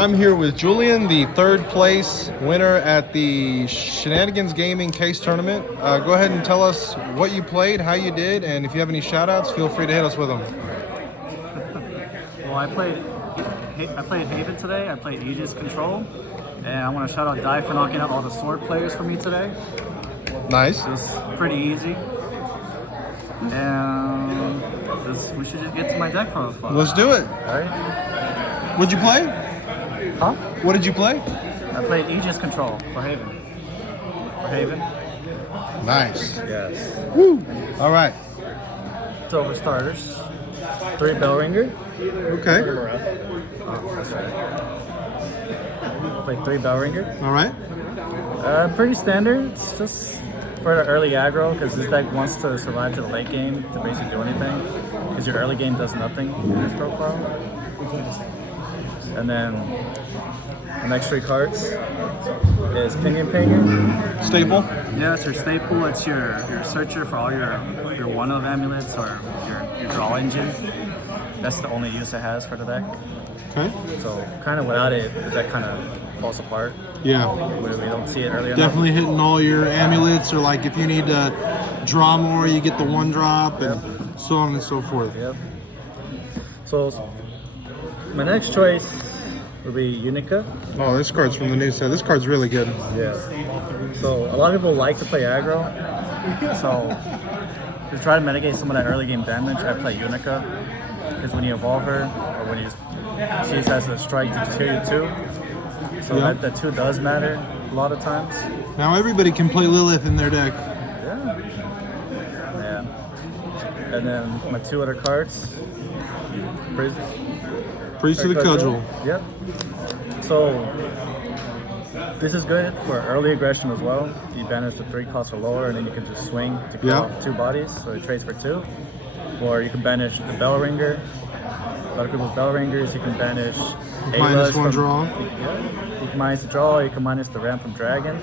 I'm here with Julian, the third place winner at the Shenanigans Gaming case tournament. Go ahead and tell us what you played, how you did, and if you have any shout outs, feel free to hit us with them. Well, I played Haven today. I played Aegis Control, and I want to shout out Dai for knocking out all the sword players for me today. Nice. It was pretty easy. And we should just get to my deck profile. Let's do it. All right. What'd you play? Huh? What did you play? I played Aegis Control for Haven. Nice. Yes. Woo. All right. So for starters, 3 Bellringer. Okay. Oh, that's right. Played 3 Bellringer. All right. Pretty standard. It's just for the early aggro, because this deck wants to survive to the late game to basically do anything, because your early game does nothing in this profile. And then the next 3 cards is Pinion Pinger. Staple? Yeah, it's your staple. It's your searcher for all your one-of amulets or your draw engine. That's the only use it has for the deck. Okay. So kind of without it, the deck kind of falls apart. Yeah. We don't see it early Definitely enough. hitting all your amulets, or like if you need to draw more, you get the 1-drop, and so on and so forth. Yep. So my next choice would be Unica. Oh, this card's from the new set. This card's really good. Yeah. So a lot of people like to play aggro. So to try to mitigate some of that early game damage, I play Unica. Because when you evolve her, or when she has a strike to tier you 2. So that 2 does matter a lot of times. Now everybody can play Lilith in their deck. Yeah. And then my 2 other cards. Priest of the Cudgel. Yep. So this is good for early aggression as well. You banish the 3 costs or lower, and then you can just swing to kill off 2 bodies, so it trades for 2. Or you can banish the Bellringer. A lot of people's Bellringers, you can banish minus 1 draw. You can minus the draw, you can minus the ramp from Dragon.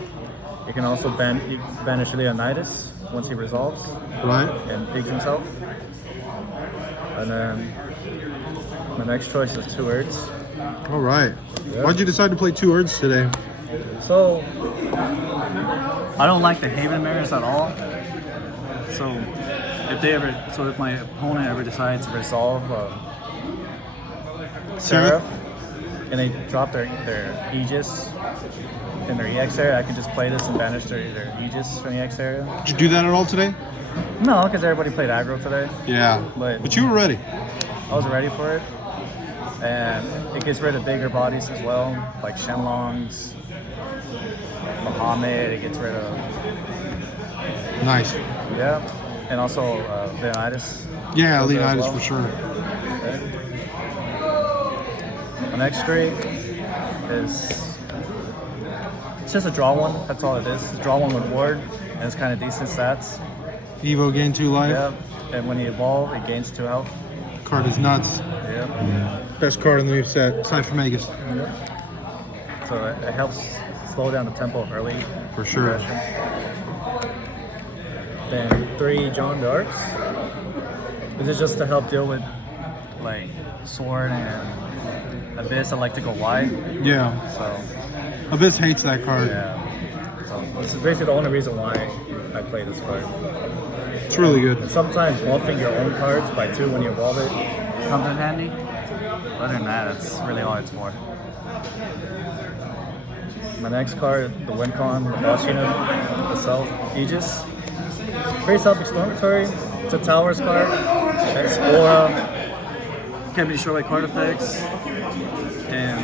You can also banish Leonidas once he resolves. Right. And pigs himself. And then my next choice is 2 Urds. All right. Yep. Why'd you decide to play 2 Urds today? So, I don't like the Haven mirrors at all. So, if my opponent ever decides to resolve Seraph, and they drop their Aegis in their EX area, I can just play this and banish their Aegis from the EX area. Did you do that at all today? No, because everybody played aggro today. Yeah. But you were ready. I was ready for it. And it gets rid of bigger bodies as well, like Shenlongs, Bahamut, it gets rid of... Nice. Yeah. And also Leonidas. Yeah, Leonidas for sure. Okay. The next 3 is... It's just a draw 1, that's all it is. It's draw 1 with ward, and it's kind of decent stats. Evo gain 2 life. Yeah. And when you evolve, it gains 2 health. Card is nuts. Yeah. Best card in the new set, aside from Magus. So it helps slow down the tempo of early. For sure. Aggression. Then 3 John Darks. This is just to help deal with like Sword and Abyss. I like to go wide. Yeah. So Abyss hates that card. yeah. So this is basically the only reason why I play this card. It's really good. And sometimes buffing your own cards by 2 when you evolve it comes in handy. Other than that, that's really all it's for. My next card, the Wincon, the boss unit itself, Aegis. Very self-explanatory. It's a Towers card. It's Aura. Can't be destroyed by card effects. And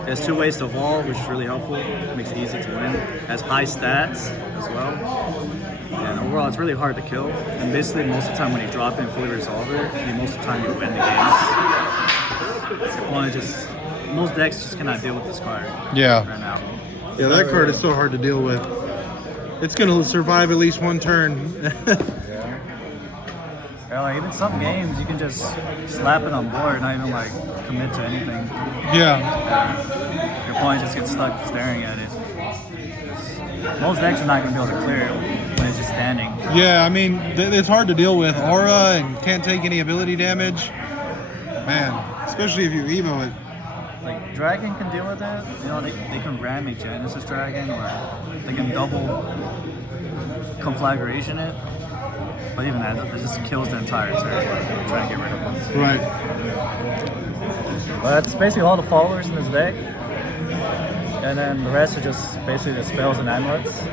it has 2 ways to evolve, which is really helpful. It makes it easy to win. It has high stats as well. And overall, it's really hard to kill. And basically, most of the time when you drop it and fully resolve it, most of the time you win the games. Most decks just cannot deal with this card right now. Yeah, that card is so hard to deal with. It's going to survive at least 1 turn. Yeah, like even some games, you can just slap it on board, not even like commit to anything. Yeah. Your opponent just gets stuck staring at it. Most decks are not going to be able to clear it when it's just standing. Yeah, I mean, it's hard to deal with. Aura and can't take any ability damage. Man, especially if you Evo it. like Dragon can deal with that. You know, they can ram a Genesis Dragon, or they can double conflagration it. But even that, it just kills the entire turn. Trying to get rid of them. Right. But that's basically all the followers in this deck. And then the rest are just basically the spells and amulets. 2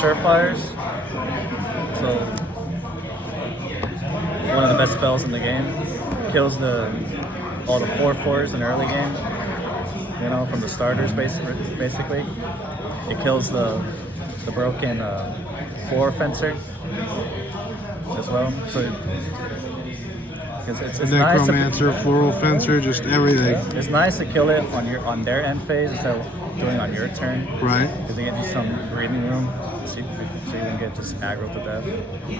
surefires. So one of the best spells in the game. Kills all the 4/4s in the early game. You know, from the starters basically. It kills the broken 4 fencer as well. So it's Necromancer, nice Floral Fencer, just everything. it's nice to kill it on their end phase instead of doing it on your turn. Right. Because they give you some breathing room, so you don't get just aggro to death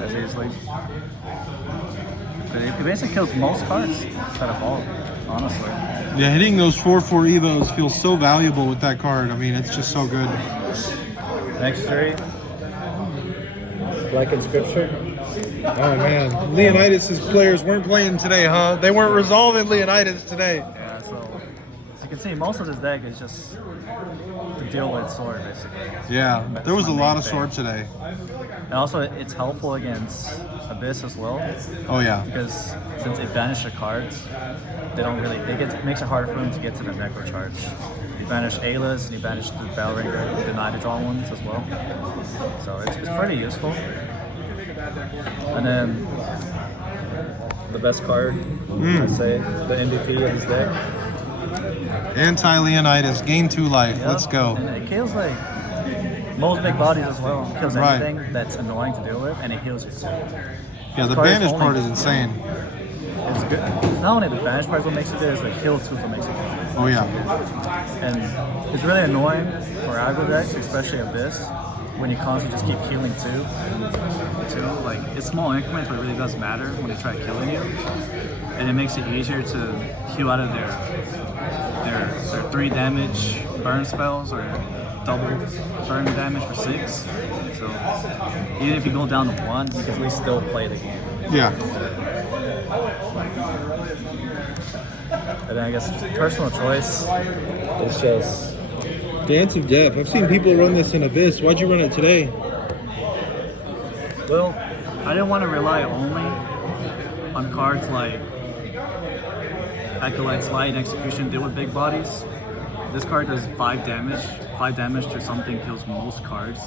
as easily. But it basically kills most cards out of all, honestly. Yeah, hitting those 4/4 evos feels so valuable with that card. I mean, it's just so good. Next 3. Black Inscription. Oh man, Leonidas' players weren't playing today, huh? They weren't resolving Leonidas today. Yeah, so as you can see, most of this deck is just to deal with sword, basically. Yeah, there was a my lot main of sword thing. today. And also, it's helpful against Abyss as well, Oh yeah. because since it banished the cards, it makes it harder for them to get to the Necro charge. You banish Ayla's and you banish the Bellringer, you deny to draw ones as well. So it's pretty useful. And then the best card, I'd say, the MVP of this deck. Anti-Leonidas, gain 2 life. Yep. Let's go. And it kills like most big bodies as well. It kills Right. anything that's annoying to deal with, and it heals you too. Yeah, the This card is banish only- part is insane. It's good. Not only the banish part is what makes it good, it's the kill too what makes it good. Oh yeah. And it's really annoying for aggro decks, especially Abyss, when you constantly just keep healing too. Like, it's small increments, but it really does matter when they try killing you. And it makes it easier to heal out of their 3 damage burn spells or double burn damage for 6. So even if you go down to 1, you can at least still play the game. Yeah. And then I guess personal choice is just Dance of Death. I've seen people run this in Abyss. Why'd you run it today? Well, I didn't want to rely only on cards like Acolyte Slide and Execution deal with big bodies. This card does 5 damage. 5 damage to something kills most cards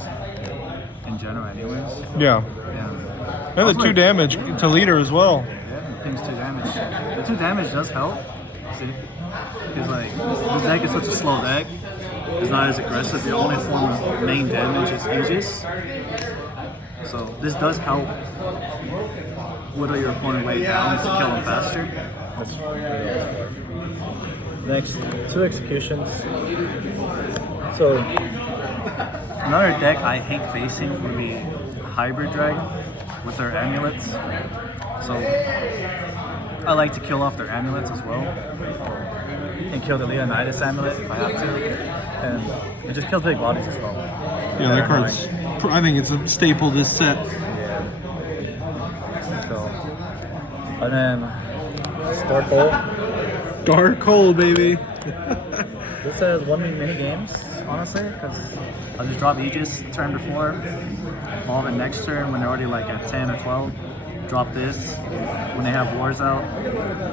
in general anyways. Yeah. Yeah. And the Also, 2 damage to leader as well. Yeah, it pings 2 damage. The 2 damage does help. See? Because like, this deck is such a slow deck. It's not as aggressive. Your only form of main damage is Aegis. So this does help whittle your opponent way down to kill him faster. That's really next, 2 executions. So another deck I hate facing would be Hybrid Dragon with their amulets. So I like to kill off their amulets as well. And kill the Leonidas amulet if I have to. And it just kills big bodies as well. Yeah, that card's. I think it's a staple this set. Yeah. So, and then Dark Hole. Dark Hole, baby. This has 1 mini games, honestly, because I'll just drop Aegis turn before, evolve it next turn when they're already like at 10 or 12. Drop this when they have wars out,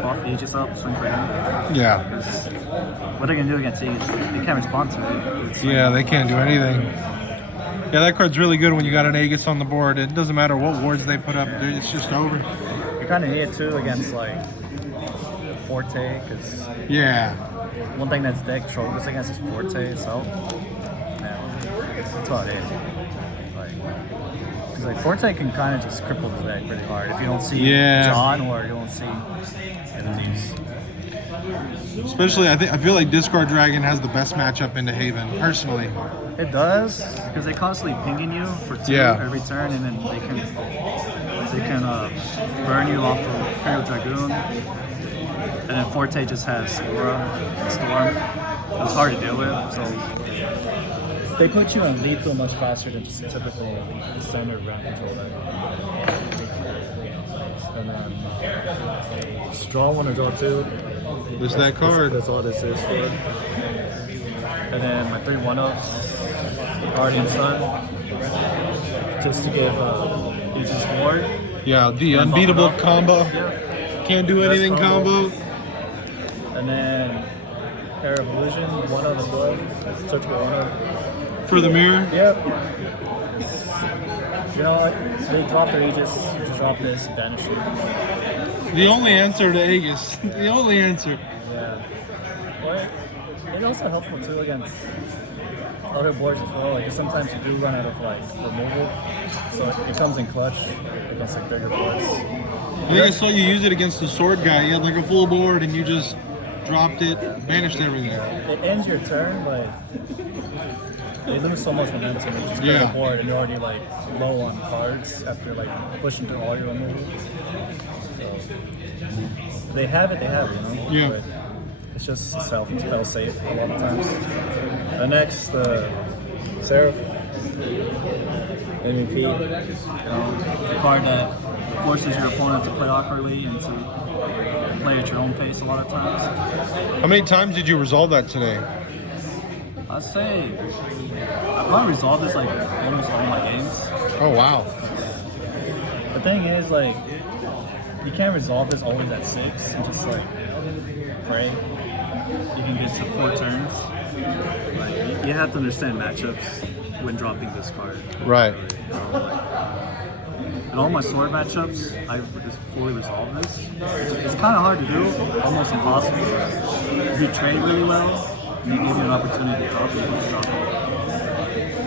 buff Aegis up, swing for him. Yeah. Because what they're gonna do against Aegis, they can't respond to it. Yeah, they can't do anything. Yeah, that card's really good when you got an Aegis on the board. It doesn't matter what wards they put up, it's just over. You kind of need it too against like Forte, because Yeah. one thing that's deck tropes against is Forte itself. Man, that's all it is. Because like Forte can kind of just cripple the deck pretty hard if you don't see John or you don't see these. Especially, I feel like Discard Dragon has the best matchup into Haven, personally. It does, because they constantly pinging you for 2 every turn, and then they can burn you off of Imperial Dragoon. And then Forte just has Aura and Storm. It's hard to deal with, so they put you on lethal much faster than just a typical standard round control deck. And then Strong 1 to draw 2. This that card. That's all this is for it. And then my 3 1-ups, Guardian Sun, just to give Aegis Ward. Yeah, the unbeatable combo. Yeah. Can't do anything combo. And then Pair of Illusion, 1-up as well. Search for 1-up. For the mirror? Yep. You know what? They drop their Aegis, you just drop this, banish it. The only answer to Aegis. The only answer. Yeah. But it's also helpful too against other boards as well. Like sometimes you do run out of like removal, so it comes in clutch against like bigger boards. I think I saw you use it against the sword guy. You had like a full board and you just dropped it, banished everything. It ends your turn, but they lose so much momentum. You just get the board and you're already like low on cards after like pushing through all your removal. So they have it, you know? Yeah. But it's just fell safe a lot of times. The next, Seraph, MVP, a card that forces your opponent to play awkwardly and to play at your own pace a lot of times. How many times did you resolve that today? I'd say I probably resolved this like almost all my games. Oh, wow. The thing is, like, you can't resolve this always at 6 and just like pray. You can get to 4 turns. Like, you have to understand matchups when dropping this card. Right. In all my sword matchups, I just fully resolve this. It's kind of hard to do, almost impossible. If you trade really well, and they give you an opportunity to drop it, you just drop it.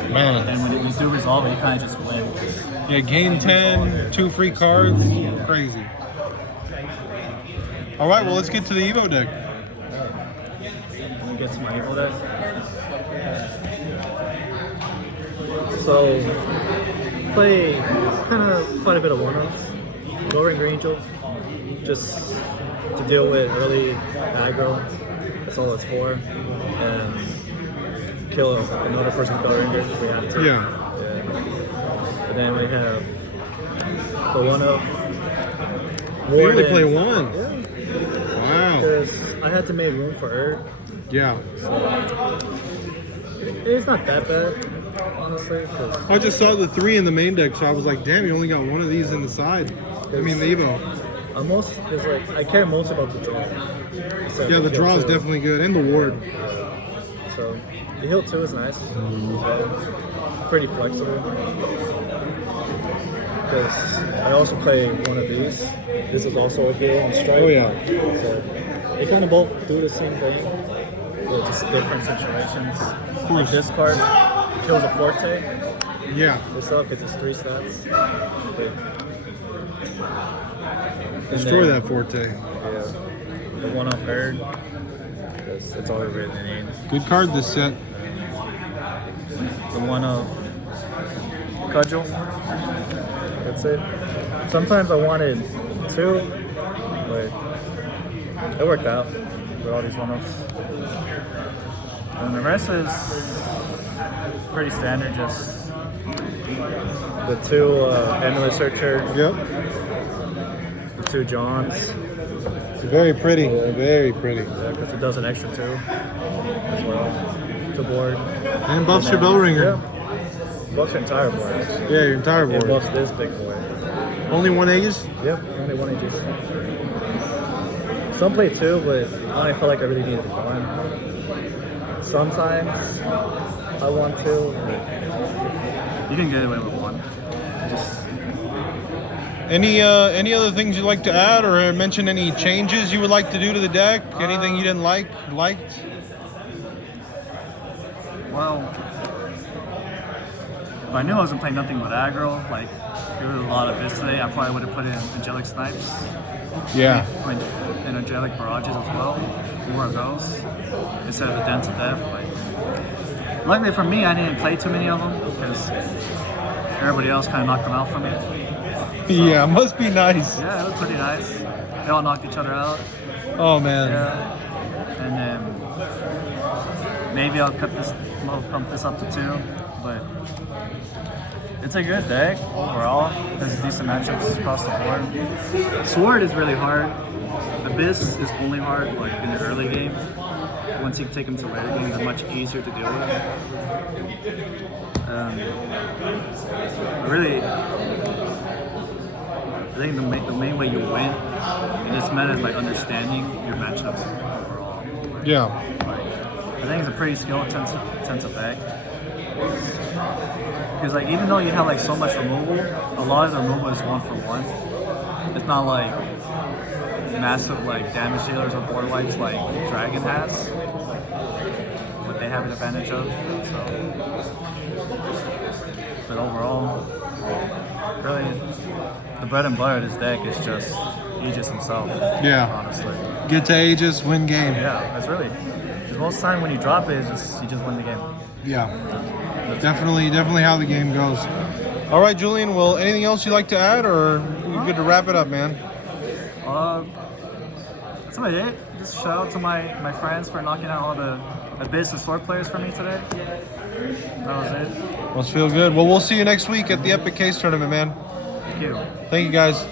Man. And when you do resolve it, you kind of just win. Yeah, game 10, 2 free cards. Crazy. All right, well, let's get to the Evo deck. Let me get to my Evo deck. So, play quite a bit of 1-ups. Lowering Angel, just to deal with early aggro. That's all it's for. And kill another person with Power Rangers if we have to. Yeah. And then we have the 1-up. You only play 1. Yeah. Wow. Because I had to make room for Erd. Yeah. So it's not that bad, honestly. I just saw the 3 in the main deck, so I was like, damn, you only got 1 of these in the side. I mean, the Evo. I care most about the draw. So Yeah, the draw is definitely good, and the ward. So the heal 2 is nice. Pretty flexible. Because I also play one of these. This is also a heal and strike. Oh yeah. So they kind of both do the same thing, but just different situations. Like this card kills a Forte. Yeah. This up because it's 3 stats. Destroy that Forte. Yeah. The 1-up Erd. Because it's all we really need. Good card this set. The 1-up Cudgel. That's it. Sometimes I wanted 2, but it worked out with all these 1-ups. And the rest is pretty standard, just the 2 Endless Searcher. Yep. The 2 Johns. Very pretty. Very pretty. Yeah, because it does an extra 2 as well to board. And buffs your bell ringer. Yeah. Buffs your entire board, actually. Yeah, your entire board. It buffs this big boy. Only 1 Aegis? Yep, only 1 Aegis. Some play 2, but I felt like I really needed 1. Sometimes I want 2. You can get away with 1. Just Any other things you'd like to add, or mention any changes you would like to do to the deck? Anything you didn't liked? Well, if I knew I wasn't playing nothing but aggro, like there was a lot of this today, I probably would have put in Angelic Snipes. Yeah. And Angelic Barrages as well, 4 of those, instead of the Dents of Death. Like, luckily for me, I didn't play too many of them, because everybody else kind of knocked them out for me. So, yeah, must be nice. Yeah, it was pretty nice. They all knocked each other out. Oh man. Yeah. And then maybe I'll pump this up to 2, but it's a good deck overall. There's decent matchups across the board. Sword is really hard. The Abyss is only hard like in the early game. Once you take him to later games, it's much easier to deal with. Really, I think the main way you win in this meta is by understanding your matchups overall. Yeah. I think it's a pretty skill intensive deck. Because like even though you have like so much removal, a lot of the removal is 1-for-1. It's not like massive like damage dealers or board wipes like Dragon has. What they have an advantage of. So. But overall, really the bread and butter of this deck is just Aegis himself. Yeah. Honestly. Get to Aegis, win game. Yeah, that's really. Because most of the time when you drop it, you just win the game. Yeah. Definitely how the game goes. All right, Julian. Well, anything else you'd like to add, or we're good to wrap it up, man? That's about it. Just shout out to my friends for knocking out all the Abyss and Sword players for me today. That was it. Must feel good. Well, we'll see you next week at the Epic Case Tournament, man. Thank you. Thank you, guys.